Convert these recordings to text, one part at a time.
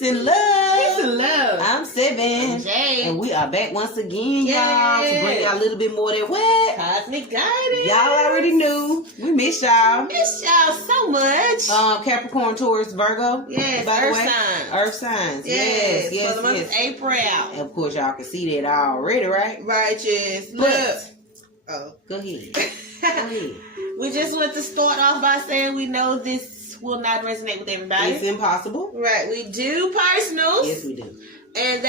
Peace and love. Peace and love. I'm Seven. I'm Jay. And we are back once again, y'all, to bring y'all a little bit more than what? Cosmic guidance. Y'all already knew. We miss y'all. Miss y'all so much. Capricorn, Taurus, Virgo. Yes, by the Earth way. signs. Earth signs. Yes, Yes, for the month of April. And of course, y'all can see that already, right? Righteous. But, Go ahead. Go ahead. We just want to start off by saying we know this will not resonate with everybody. It's impossible. Right. We do personals. Yes, we do. And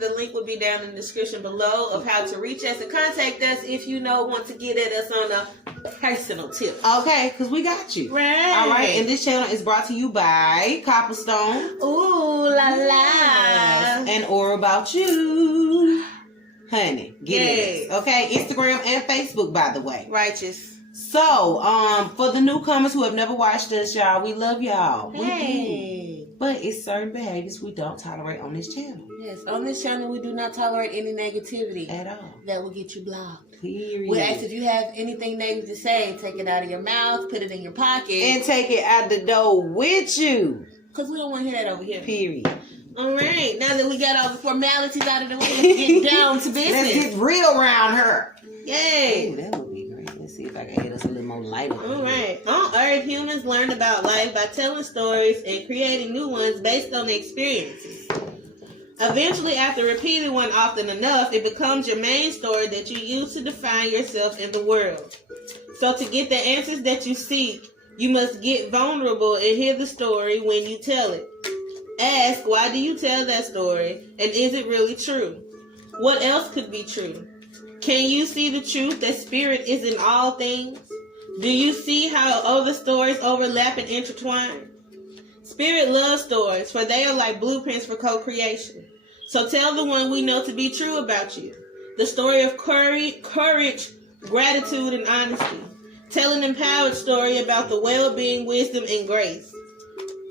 the link will be down in the description below of how to reach us and contact us if you want to get at us on a personal tip. Okay, because we got you. Right. All right, and this channel is brought to you by Copperstone. Ooh la la. And Aura About You. Honey, get it. Okay, Instagram and Facebook, by the way. Righteous. So, for the newcomers who have never watched us, y'all, we love y'all. Hey. We do. But it's certain behaviors we don't tolerate on this channel. Yes, on this channel we do not tolerate any negativity at all. That will get you blocked. Period. We ask if you have anything negative to say, take it out of your mouth, put it in your pocket. And take it out the door with you. Because we don't want to hear that over here. Period. All right, now that we got all the formalities out of the way, let's get down to business. Let's get real around her. Yay. Ooh, that would be great. Let's see if I can add us a little more light on All right. On Earth, humans learn about life by telling stories and creating new ones based on their experiences. Eventually, after repeating one often enough, it becomes your main story that you use to define yourself in the world. So to get the answers that you seek, you must get vulnerable and hear the story when you tell it. Ask, why do you tell that story? And is it really true? What else could be true? Can you see the truth that spirit is in all things? Do you see how other stories overlap and intertwine? Spirit loves stories, for they are like blueprints for co-creation. So tell the one we know to be true about you. The story of courage, gratitude, and honesty. Tell an empowered story about the well-being, wisdom, and grace.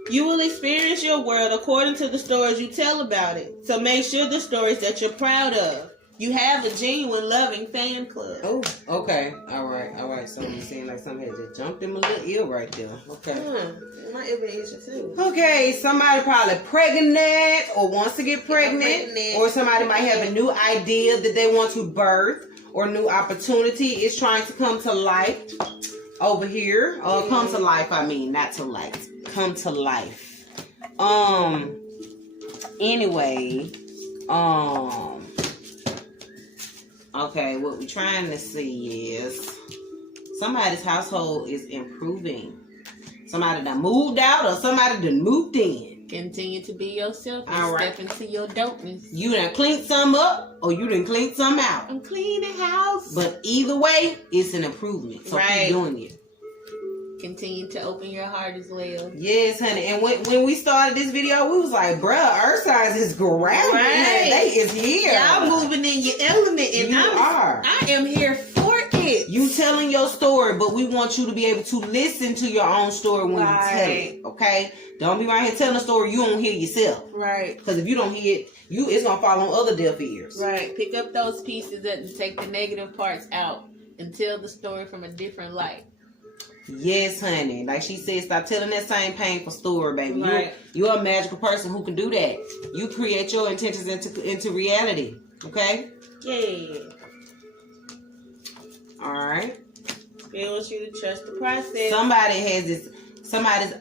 You will experience your world according to the stories you tell about it. So make sure the stories that you're proud of. You have a genuine, loving fan club. Oh, okay. All right. So you seem like somebody just jumped in my little ear right there. Okay. My ear been itching too. Okay, somebody probably pregnant or wants to get pregnant. Or somebody might have a new idea that they want to birth or new opportunity is trying to come to life over here. Or come to life, I mean, not to life. Come to life. Anyway, okay, what we're trying to see is somebody's household is improving. Somebody that moved out or somebody that moved in. Continue to be yourself and step into your dopeness. You done cleaned some up or you done cleaned some out. I'm cleaning the house. But either way, it's an improvement. So keep doing it. Continue to open your heart as well. Yes, honey. And when we started this video, we was like, bruh, Earth signs is grounded. Right. They is here. Y'all moving in your element. And I am here for it. You telling your story, but we want you to be able to listen to your own story when you tell it. Okay? Don't be right here telling a story you don't hear yourself. Right. Because if you don't hear it, it's going to fall on other deaf ears. Right. Pick up those pieces and take the negative parts out and tell the story from a different light. Yes, honey. Like she said, stop telling that same painful story, baby. Right. You're a magical person who can do that. You create your intentions into reality. Okay? Yeah. Alright. We want you to trust the process. Somebody's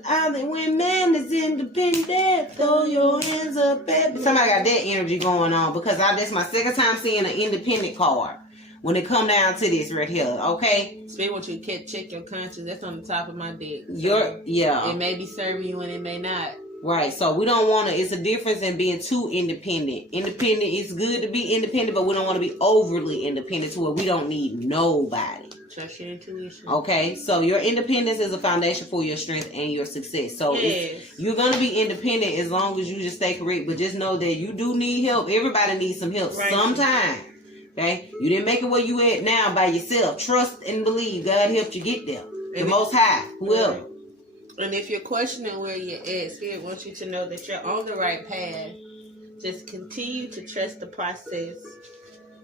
when man is independent, throw your hands up, baby. Somebody got that energy going on because that's my second time seeing an independent card. When it come down to this right here, okay? Spirit wants you to check your conscience. That's on the top of my deck. It may be serving you and it may not. Right. So we don't want to. It's a difference in being too independent. Independent. It's good to be independent, but we don't want to be overly independent to where we don't need nobody. Trust your intuition. Okay. So your independence is a foundation for your strength and your success. So you're gonna be independent as long as you just stay correct. But just know that you do need help. Everybody needs some help sometime. Okay, you didn't make it where you at now by yourself. Trust and believe God helped you get there. The Most High, whoever. And if you're questioning where you're at, Spirit wants you to know that you're on the right path. Just continue to trust the process.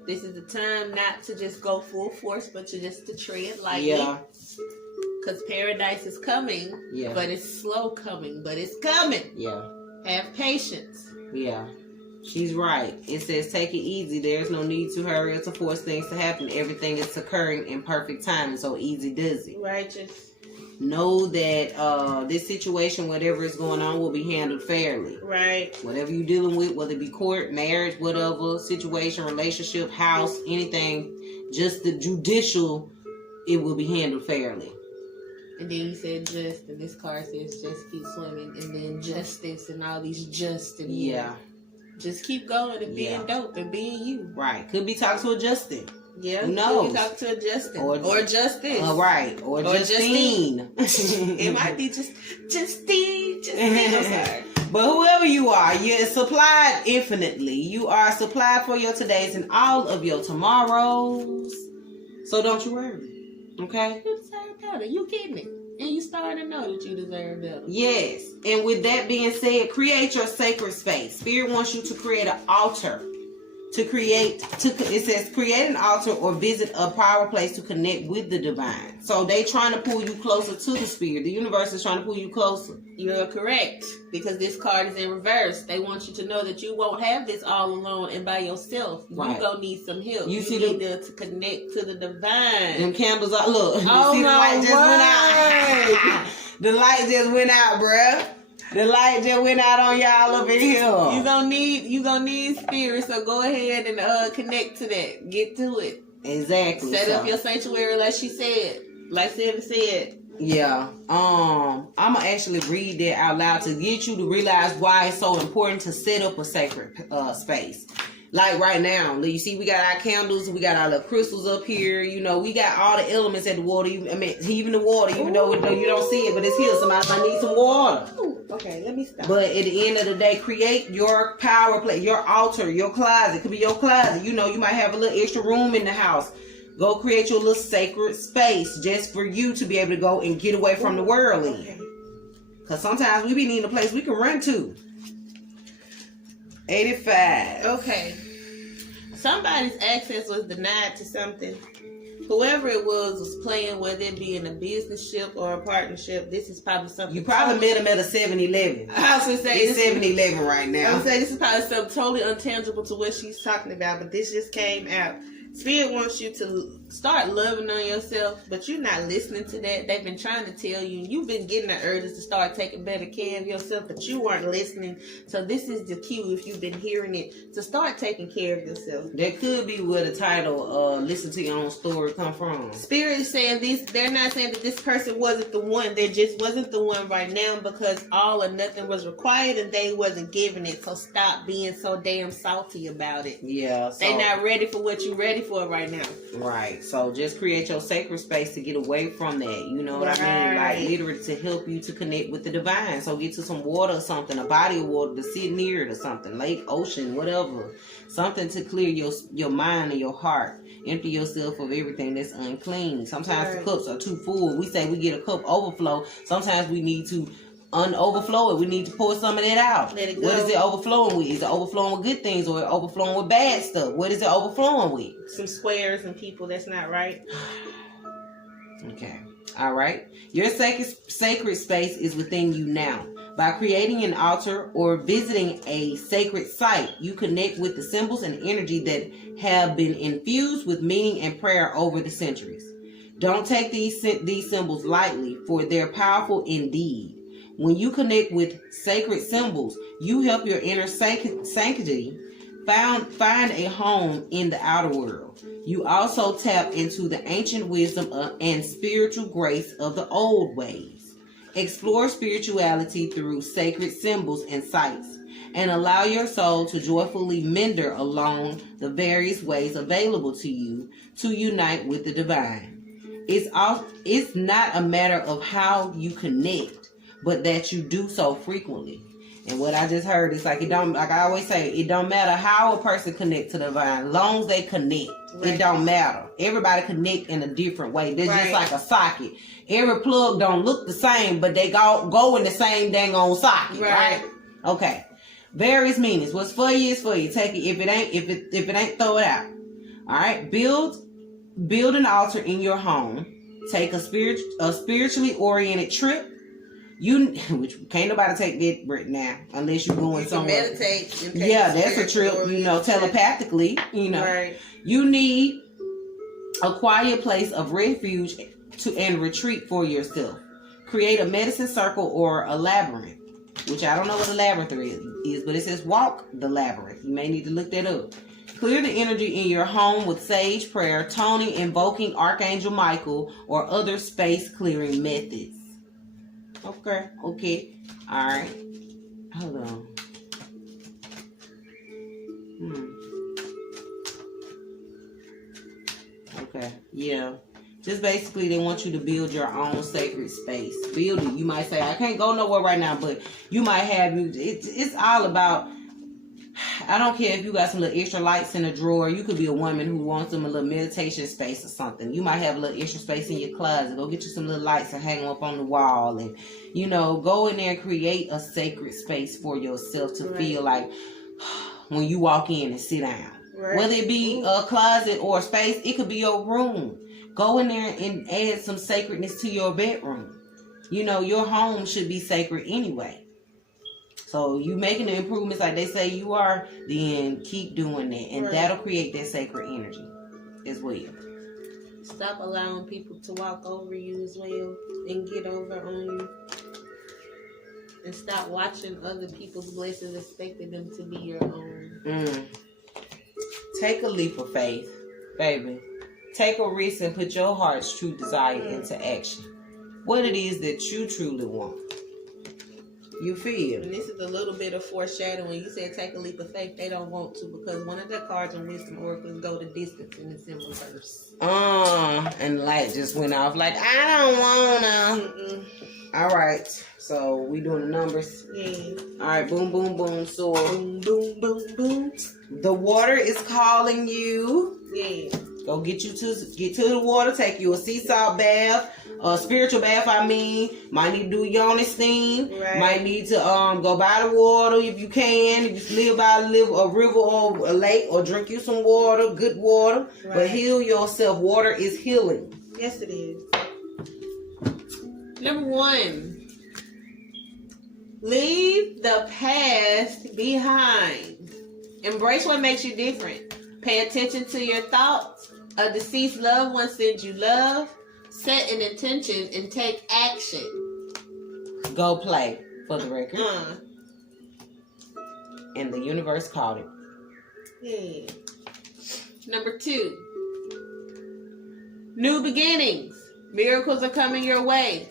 This is the time not to just go full force, but to tread lightly. Yeah. Because paradise is coming, but it's slow coming, but it's coming. Yeah. Have patience. Yeah. She's right. It says take it easy. There's no need to hurry or to force things to happen. Everything is occurring in perfect time, so easy does it. Righteous. Know that this situation, whatever is going on, will be handled fairly. Right. Whatever you're dealing with, whether it be court, marriage, whatever, situation, relationship, house, anything, just the judicial, it will be handled fairly. And then you said just, and this card says just keep swimming, and then justice and all these just and yeah. Just keep going and being dope and being you. Right. Could be talking to a Justin. Yeah. Who knows? Could be talking to a Justin. Or Justice. Right. Or Justine. It might be Justine. I'm sorry. But whoever you are, you're supplied infinitely. You are supplied for your todays and all of your tomorrows. So don't you worry. Okay? You deserve better. You getting it. And you starting to know that you deserve better. Yes. And with that being said, create your sacred space. Spirit wants you to create an altar. It says create an altar or visit a power place to connect with the divine. So they trying to pull you closer to the spirit. The universe is trying to pull you closer. You're correct, because this card is in reverse. They want you to know that you won't have this all alone and by yourself. Right. You're going to need some help. You need to connect to the divine. Them candles are, look. Oh, see the light just went out. The light just went out, bruh. The light just went out on y'all up in here. You gonna need spirit, so go ahead and connect to that. Get to it. Exactly. Set up your sanctuary like she said. Like Seven said. Yeah. I'm gonna actually read that out loud to get you to realize why it's so important to set up a sacred space. Like right now, you see, we got our candles, we got our little crystals up here. You know, we got all the elements at the water. Even the water, even though you don't see it, but it's here. Somebody might need some water. Ooh, okay, let me stop. But at the end of the day, create your power place, your altar, your closet. It could be your closet. You know, you might have a little extra room in the house. Go create your little sacred space just for you to be able to go and get away from the world. Okay. Because sometimes we be needing a place we can run to. 85. Okay. Somebody's access was denied to something. Whoever it was playing, whether it be in a business ship or a partnership. This is probably something. You probably met him at a 7-Eleven. I was going to say it's 7-Eleven right now. I was going to say this is probably something totally untangible to what she's talking about, but this just came out. Spirit wants you to start loving on yourself, but you're not listening to that. They've been trying to tell you. You've been getting the urges to start taking better care of yourself, but you weren't listening. So this is the cue, if you've been hearing it, to start taking care of yourself. That could be where the title, Listen to Your Own Story, come from. Spirit is saying this. They're not saying that this person wasn't the one. They just wasn't the one right now because all or nothing was required and they wasn't giving it. So stop being so damn salty about it. Yeah. So, they're not ready for what you're ready for right now. Right. So just create your sacred space to get away from that. You know what I mean? Like literally to help you to connect with the divine. So get to some water or something, a body of water to sit near it or something, lake, ocean, whatever. Something to clear your mind and your heart. Empty yourself of everything that's unclean. Sometimes the cups are too full. We say we get a cup overflow. Sometimes we need to overflow it. We need to pour some of that out. Let it go. What is it overflowing with? Is it overflowing with good things or overflowing with bad stuff? What is it overflowing with? Some squares and people that's not right. Okay. All right. Your sacred space is within you now. By creating an altar or visiting a sacred site, you connect with the symbols and energy that have been infused with meaning and prayer over the centuries. Don't take these symbols lightly, for they're powerful indeed. When you connect with sacred symbols, you help your inner sanctity find a home in the outer world. You also tap into the ancient wisdom and spiritual grace of the old ways. Explore spirituality through sacred symbols and sites, and allow your soul to joyfully mender along the various ways available to you to unite with the divine. It's not a matter of how you connect, but that you do so frequently. And what I just heard is like I always say, it don't matter how a person connect to the divine, as long as they connect. Right. It don't matter. Everybody connect in a different way. They're just like a socket. Every plug don't look the same, but they go in the same dang on socket, right? Okay. Various meanings. What's for you is for you. Take it. If it ain't, throw it out. All right. Build an altar in your home. Take a spiritually oriented trip which can't nobody take that right now unless you're going somewhere. Meditate. And that's a trip. Telepathically. Right. You need a quiet place of refuge and retreat for yourself. Create a medicine circle or a labyrinth, which I don't know what a labyrinth is, but it says walk the labyrinth. You may need to look that up. Clear the energy in your home with sage prayer, toning, invoking Archangel Michael, or other space clearing methods. Okay. All right. Hold on. Okay. Yeah. Just basically, they want you to build your own sacred space. Build it. You might say, I can't go nowhere right now, but you might have it's all about. I don't care if you got some little extra lights in a drawer. You could be a woman who wants some a little meditation space or something. You might have a little extra space in your closet. Go get you some little lights and hang them up on the wall. And, go in there and create a sacred space for yourself to feel like when you walk in and sit down. Right. Whether it be a closet or a space, it could be your room. Go in there and add some sacredness to your bedroom. Your home should be sacred anyway. So you making the improvements like they say you are, then keep doing that. And that'll create that sacred energy as well. Stop allowing people to walk over you as well and get over on you. And stop watching other people's blessings, expecting them to be your own. Take a leap of faith, baby. Take a risk and put your heart's true desire into action. What it is that you truly want. You feel. And this is a little bit of foreshadowing. You said take a leap of faith. They don't want to because one of the cards in Wisdom Oracles go the distance in the symbol verse. And the light just went off like, I don't wanna. All right. So we doing the numbers. Yeah. All right. Boom, boom, boom. So boom, boom, boom, boom. The water is calling you. Yeah. Go get to the water. Take you a sea salt bath, a spiritual bath. Might need to do yoni steam. Right. Might need to go by the water if you can. If you live by a river or a lake, or drink you some water, good water. Right. But heal yourself. Water is healing. Yes, it is. Number 1, leave the past behind. Embrace what makes you different. Pay attention to your thoughts. A deceased loved one sends you love. Set an intention and take action. Go play, for the record. And the universe called it. Yeah. Number 2. New beginnings. Miracles are coming your way.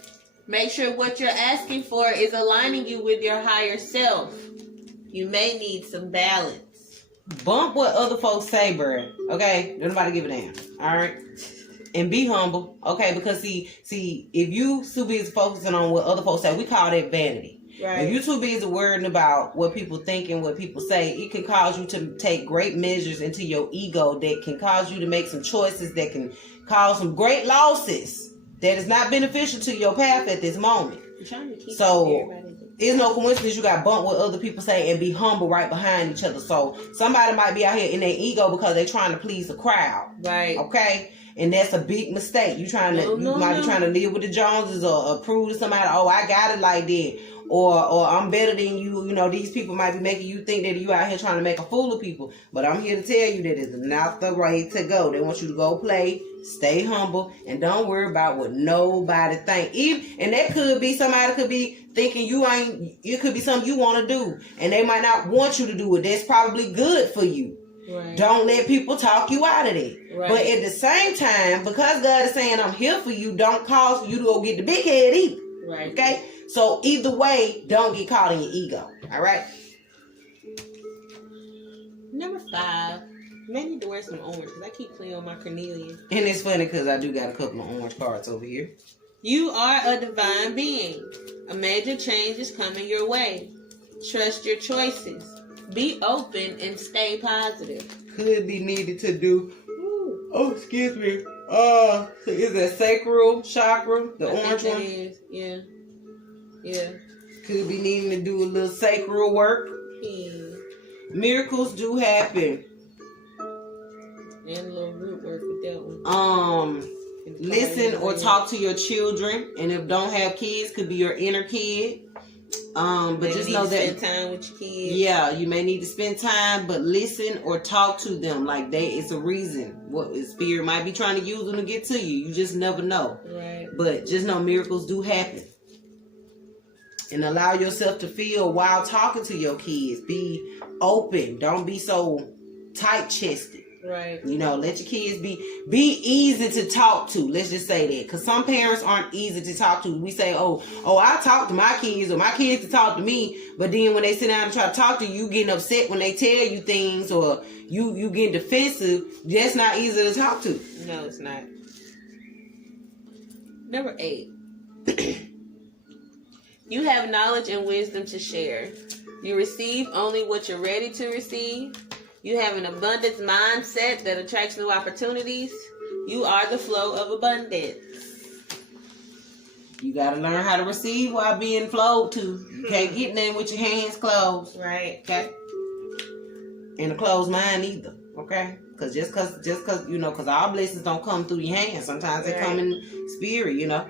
Make sure what you're asking for is aligning you with your higher self. You may need some balance. Bump what other folks say, bruh. Okay? Don't nobody give a damn. Alright? And be humble. Okay? Because see, if you too busy focusing on what other folks say, we call that vanity. Right. If you too busy worrying about what people think and what people say, it can cause you to take great measures into your ego that can cause you to make some choices that can cause some great losses that is not beneficial to your path at this moment. So it's no coincidence you got bumped what other people say and be humble right behind each other. So somebody might be out here in their ego because they're trying to please the crowd. Right. Okay? And that's a big mistake. You might be trying to live with the Joneses or prove to somebody, oh, I got it like that. Or I'm better than you. These people might be making you think that you out here trying to make a fool of people. But I'm here to tell you that it's not the way to go. They want you to go play, stay humble, and don't worry about what nobody think. And that could be somebody could be thinking it could be something you want to do. And they might not want you to do it. That's probably good for you. Right. Don't let people talk you out of it. Right. But at the same time, because God is saying I'm here for you, don't cause for you to go get the big head either. Right. Okay? So either way, don't get caught in your ego. All right? Number 5. May need to wear some orange because I keep playing on my carnelian. And it's funny because I do got a couple of orange cards over here. You are a divine being. A major change is coming your way. Trust your choices. Be open and stay positive. Could be needed to do. Oh, excuse me. Is that sacral chakra? The orange one? Is. Yeah. Yeah. Could be needing to do a little sacral work. Yeah. Miracles do happen. And a little root work with that one. Listen or talk to your children, and if don't have kids, could be your inner kid. But maybe just know that spend time with your kids. Yeah, you may need to spend time, but listen or talk to them. Like it's a reason. What spirit might be trying to use them to get to you. You just never know. Right. But just know miracles do happen. And allow yourself to feel while talking to your kids. Be open. Don't be so tight-chested. Right. You know, let your kids be easy to talk to. Let's just say that. Because some parents aren't easy to talk to. We say, oh, I talk to my kids or my kids to talk to me. But then when they sit down and try to talk to you, you getting upset when they tell you things or you getting defensive. That's not easy to talk to. No, it's not. Number 8. You have knowledge and wisdom to share. You receive only what you're ready to receive. You have an abundance mindset that attracts new opportunities. You are the flow of abundance. You got to learn how to receive while being flowed to. You can't get in with your hands closed. Right. Okay? And a closed mind either. Okay? Because just because, you know, because our blessings don't come through your hands. Sometimes they come in spirit, you know.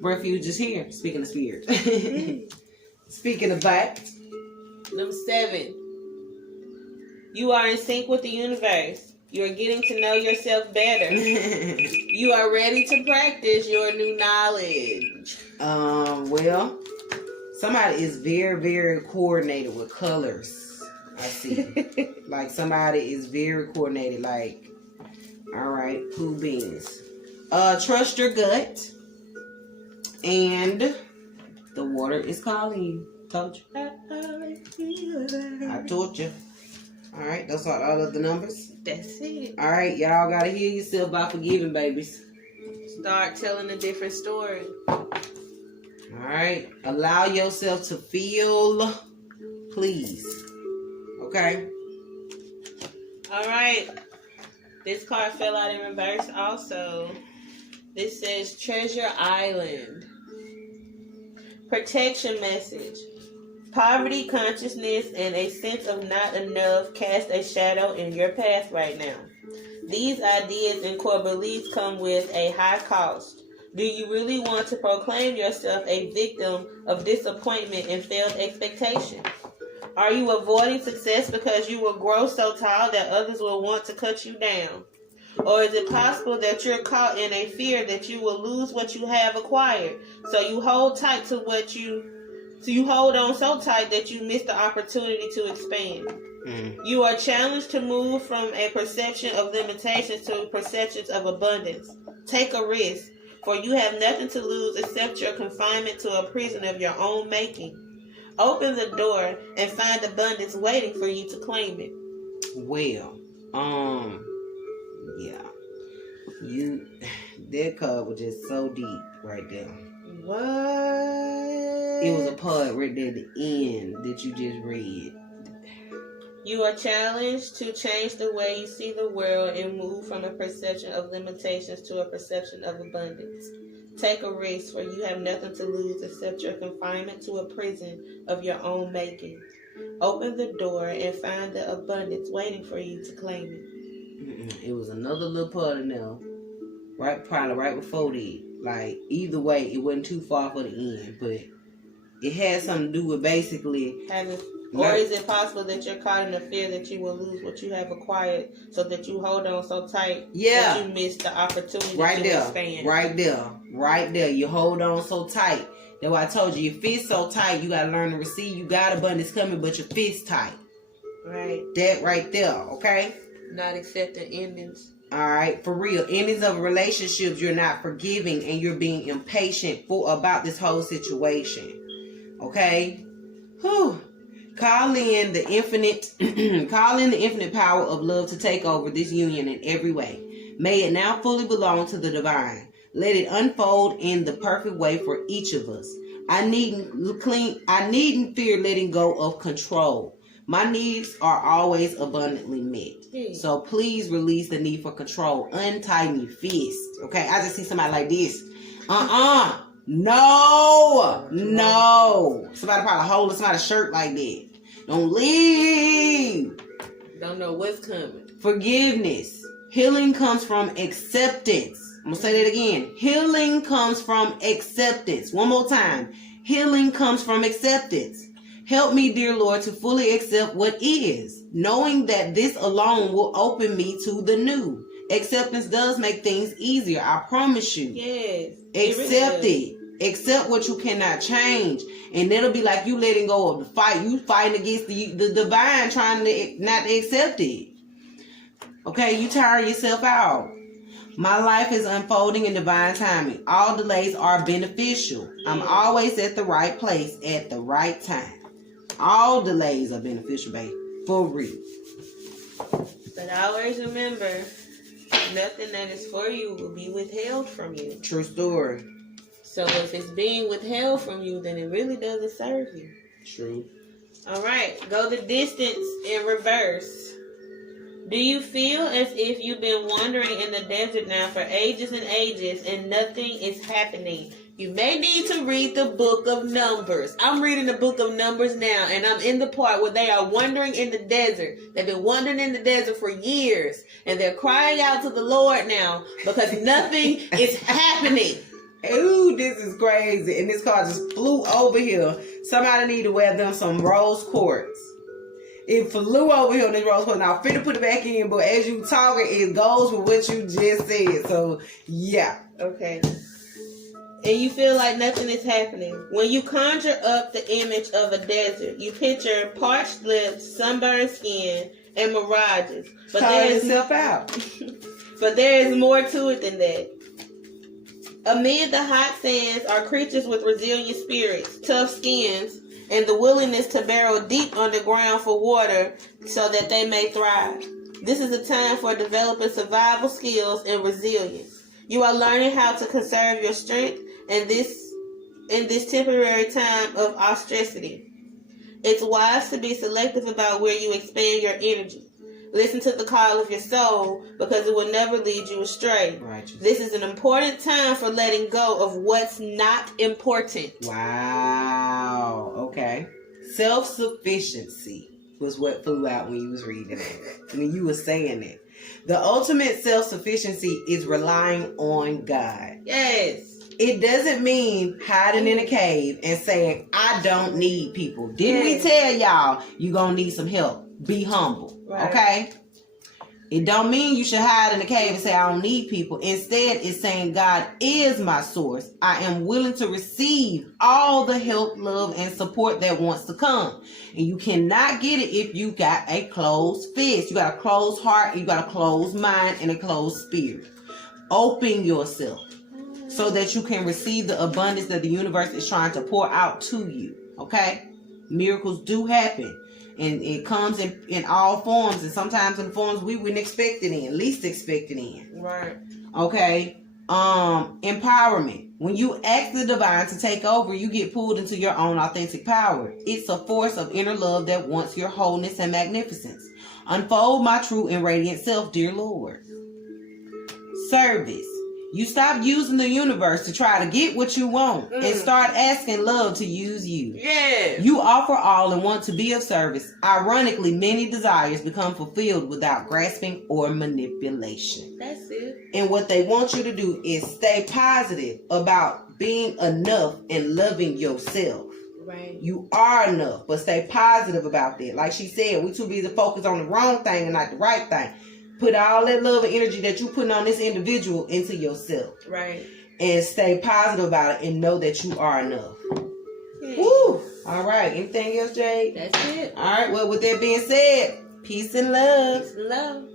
Refuge is here. Speaking of spirit. Speaking of that. Number 7. You are in sync with the universe. You are getting to know yourself better. You are ready to practice your new knowledge. Well, somebody is very, very coordinated with colors. I see. Like somebody is very coordinated. Like, all right, cool beans. Trust your gut. And the water is calling you. Told you. I told you. All right, those are all of the numbers. That's it. All right, y'all got to heal yourself by forgiving, babies. Start telling a different story. All right, allow yourself to feel, please. Okay? All right. This card fell out in reverse also. This says Treasure Island. Protection message. Poverty consciousness and a sense of not enough cast a shadow in your path right now. These ideas and core beliefs come with a high cost. Do you really want to proclaim yourself a victim of disappointment and failed expectations? Are you avoiding success because you will grow so tall that others will want to cut you down? Or is it possible that you're caught in a fear that you will lose what you have acquired, so you hold tight to you hold on so tight that you miss the opportunity to expand? You are challenged to move from a perception of limitations to perceptions of abundance. Take a risk, for you have nothing to lose except your confinement to a prison of your own making. Open the door and find abundance waiting for you to claim it. Well, yeah. That card was just so deep right there. What? It was a part right there at the end that you just read. You are challenged to change the way you see the world and move from a perception of limitations to a perception of abundance. Take a risk, for you have nothing to lose except your confinement to a prison of your own making. Open the door and find the abundance waiting for you to claim it. It was another little part in there, probably right before that. Like, either way, it wasn't too far for the end, but it had something to do with basically... Or is it possible that you're caught in a fear that you will lose what you have acquired, so that you hold on so tight that you miss the opportunity to expand? Right there. You hold on so tight. That's why I told you, your fist so tight, you got to learn to receive. You got abundance coming, but your fist tight. Right. That right there, okay? Not accepting endings. All right, for real. Endings of relationships, you're not forgiving and you're being impatient about this whole situation. Okay? Whew. Call in the infinite power of love to take over this union in every way. May it now fully belong to the divine. Let it unfold in the perfect way for each of us. I needn't fear letting go of control. My needs are always abundantly met. So please release the need for control. Untighten your fist. Okay, I just see somebody like this. No. Somebody probably holding somebody's shirt like that. Don't leave. Don't know what's coming. Forgiveness. Healing comes from acceptance. I'm going to say that again. Healing comes from acceptance. One more time. Healing comes from acceptance. Help me, dear Lord, to fully accept what is, knowing that this alone will open me to the new. Acceptance does make things easier. I promise you. Yes. Accept it. Accept what you cannot change. And it'll be like you letting go of the fight. You fighting against the divine, trying to not accept it. Okay, you tire yourself out. My life is unfolding in divine timing. All delays are beneficial. I'm always at the right place at the right time. All delays are beneficial, babe. For real. But always remember, nothing that is for you will be withheld from you. True story. So if it's being withheld from you, then it really doesn't serve you. True. All right, go the distance in reverse. Do you feel as if you've been wandering in the desert now for ages and ages and nothing is happening? You may need to read the book of Numbers. I'm reading the book of Numbers now, and I'm in the part where they are wandering in the desert. They've been wandering in the desert for years, and they're crying out to the Lord now because nothing is happening. Ooh, this is crazy. And this car just flew over here. Somebody need to wear them some rose quartz. It flew over here on this rose quartz. Now I'm finna put it back in, but as you talking, it goes with what you just said. So, yeah. Okay. And you feel like nothing is happening. When you conjure up the image of a desert, you picture parched lips, sunburned skin, and mirages. But Calling yourself out. But there is more to it than that. Amid the hot sands are creatures with resilient spirits, tough skins, and the willingness to burrow deep underground for water so that they may thrive. This is a time for developing survival skills and resilience. You are learning how to conserve your strength in this temporary time of austerity. It's wise to be selective about where you expend your energy. Listen to the call of your soul because it will never lead you astray. Righteous. This is an important time for letting go of what's not important. Wow. Okay. Self-sufficiency was what flew out when you was reading it. When you were saying it. The ultimate self-sufficiency is relying on God. Yes. It doesn't mean hiding in a cave and saying, I don't need people. Didn't we tell y'all you gonna need some help? Be humble. Right. Okay? It don't mean you should hide in the cave and say, I don't need people. Instead, it's saying God is my source. I am willing to receive all the help, love, and support that wants to come. And you cannot get it if you got a closed fist. You got a closed heart, you got a closed mind, and a closed spirit. Open yourself so that you can receive the abundance that the universe is trying to pour out to you. Okay? Miracles do happen. And it comes in all forms, and sometimes in forms we wouldn't expect it in, least expect it in. Right. Okay. Empowerment. When you ask the divine to take over, you get pulled into your own authentic power. It's a force of inner love that wants your wholeness and magnificence. Unfold my true and radiant self, dear Lord. Service. You stop using the universe to try to get what you want and start asking love to use you. Yeah. You offer all and want to be of service. Ironically, many desires become fulfilled without grasping or manipulation. That's it. And what they want you to do is stay positive about being enough and loving yourself. Right. You are enough, but stay positive about that. Like she said, we too busy to focus on the wrong thing and not the right thing. Put all that love and energy that you putting on this individual into yourself. Right. And stay positive about it and know that you are enough. Yeah. Woo! All right. Anything else, Jade? That's it. All right. Well, with that being said, peace and love. Peace and love.